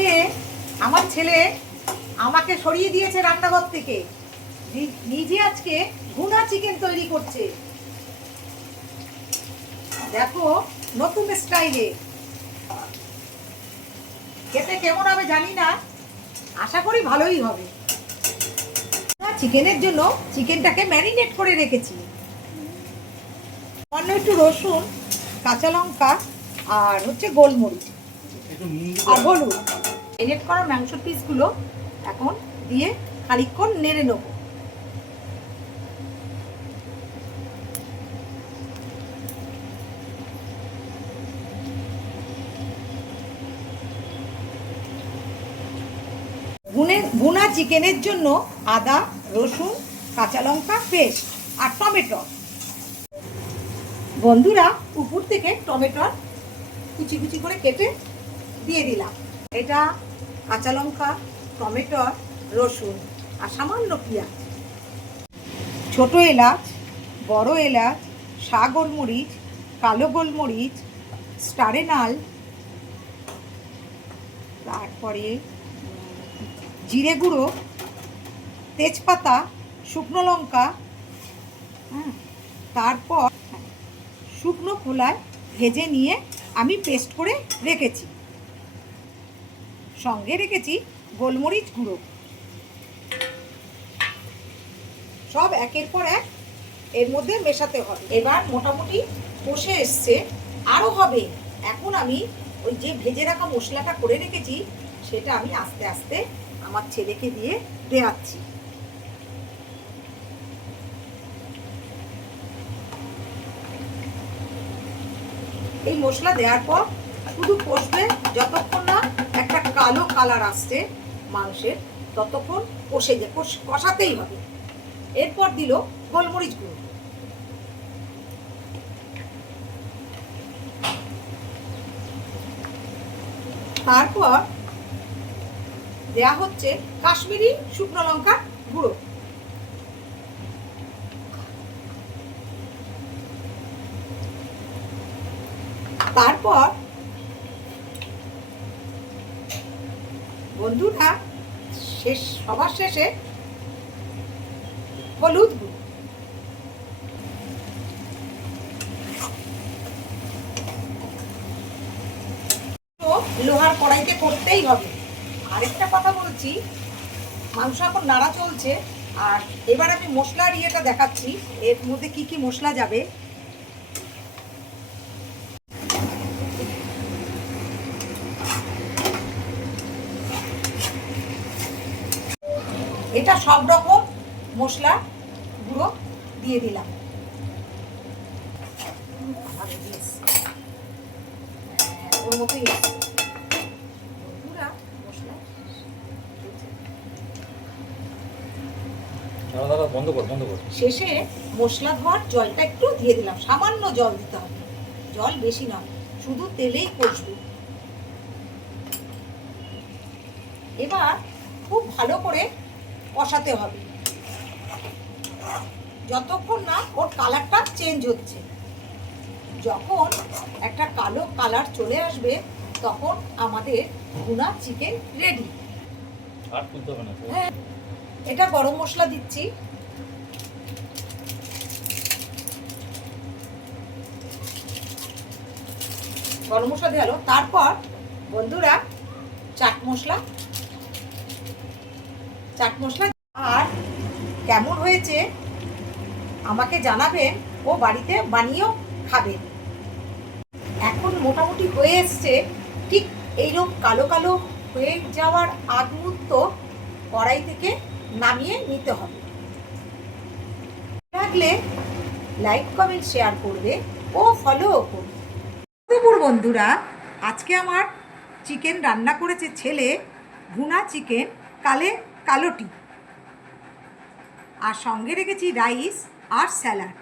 আজকে আমার ছেলে আমাকে সরিয়ে দিয়েছে রান্নাঘর থেকে, নিজে আজকে ভুনা চিকেন তৈরি করছে। দেখো নতুন স্টাইলে, খেতে কেমন হবে জানি না, আশা করি ভালোই হবে। চিকেনের জন্য চিকেনটাকে ম্যারিনেট করে রেখেছি। অন্য একটু রসুন, কাঁচা লঙ্কা আর হচ্ছে গোলমরিচ আর হলুদ। ম্যারিনেট করা মাংসের পিসগুলো এখন দিয়ে খানিকক্ষণ নেড়ে নেব। ভুনা চিকেনের জন্য আদা, রসুন, কাঁচা লঙ্কা পেস্ট আর টমেটো। বন্ধুরা, উপর থেকে টমেটো কুচি কুচি করে কেটে দিয়ে দিলাম। এটা কাঁচা লঙ্কা, টমেটো, রসুন আর সামান্য পেঁয়াজ। ছোট এলাচ, বড় এলাচ, সা গোলমরিচ, কালো গোলমরিচ, স্টারেনাল, তারপরে জিরে গুঁড়ো, তেজপাতা, শুকনো লঙ্কা, তারপর শুকনো খোলায় ভেজে নিয়ে আমি পেস্ট করে রেখেছি। সঙ্গে রেখেছি গোলমরিচ গুঁড়ো। সব একের পর এক এর মধ্যে মেশাতে হবে। এবার মোটামুটি কষে এসছে, আরও হবে। এখন আমি ওই যে ভেজে রাখা মশলাটা করে রেখেছি সেটা আমি আস্তে আস্তে আমার ছেলেকে দিয়ে দেওয়াচ্ছি। এই মশলা দেওয়ার পর শুধু কষবে, যতক্ষণ না একটা কালো কালার আসছে মাংসের, ততক্ষণ কষাতেই হবে। এরপর দিল গোলমরিচ গুঁড়ো, তারপর দেয়া হচ্ছে কাশ্মীরি শুকনো লঙ্কা গুঁড়ো, তারপর বন্ধুরা সবার শেষে হলুদ গুঁড়ো। লোহার কড়াইতে করতেই হবে। আরেকটা কথা বলছি, মাংস এখন নাড়া চলছে, আর এবার আমি মশলার ইয়েটা দেখাচ্ছি এর মধ্যে কি কি মশলা যাবে। এটা সব রকম মশলা গুঁড়ো দিয়ে দিলাম। ওর মতোই শেষে মশলা ধোয়ার জলটা একটু দিয়ে দিলাম। সামান্য জল দিতে হবে, জল বেশি নয়, শুধু তেলেই কষবে। এবার খুব ভালো করে কষাতে হবে যতক্ষণ না ওর কালারটা চেঞ্জ হচ্ছে। যখন একটা কালো কালার চলে আসবে তখন আমাদের ভুনা চিকেন রেডি। হ্যাঁ, এটা গরম মশলা দিচ্ছি। গরম মশলা দিয়ে হলো, তারপর বন্ধুরা চাট মশলা। আর কেমন হয়েছে আমাকে জানাবেন, ও বাড়িতে বানিয়েও খাবেন। এখন মোটামুটি হয়ে এসছে, ঠিক এইরকম কালো কালো হয়ে যাওয়ার আগ মুহূর্ত কড়াই থেকে নামিয়ে নিতে হবে। লাগলে লাইক, কমেন্ট, শেয়ার করবে ও ফলো করবে। বন্ধুরা, আজকে আমার চিকেন রান্না করেছে ছেলে, ভুনা চিকেন কালোটি, আর সঙ্গে রেখেছি রাইস আর স্যালাড।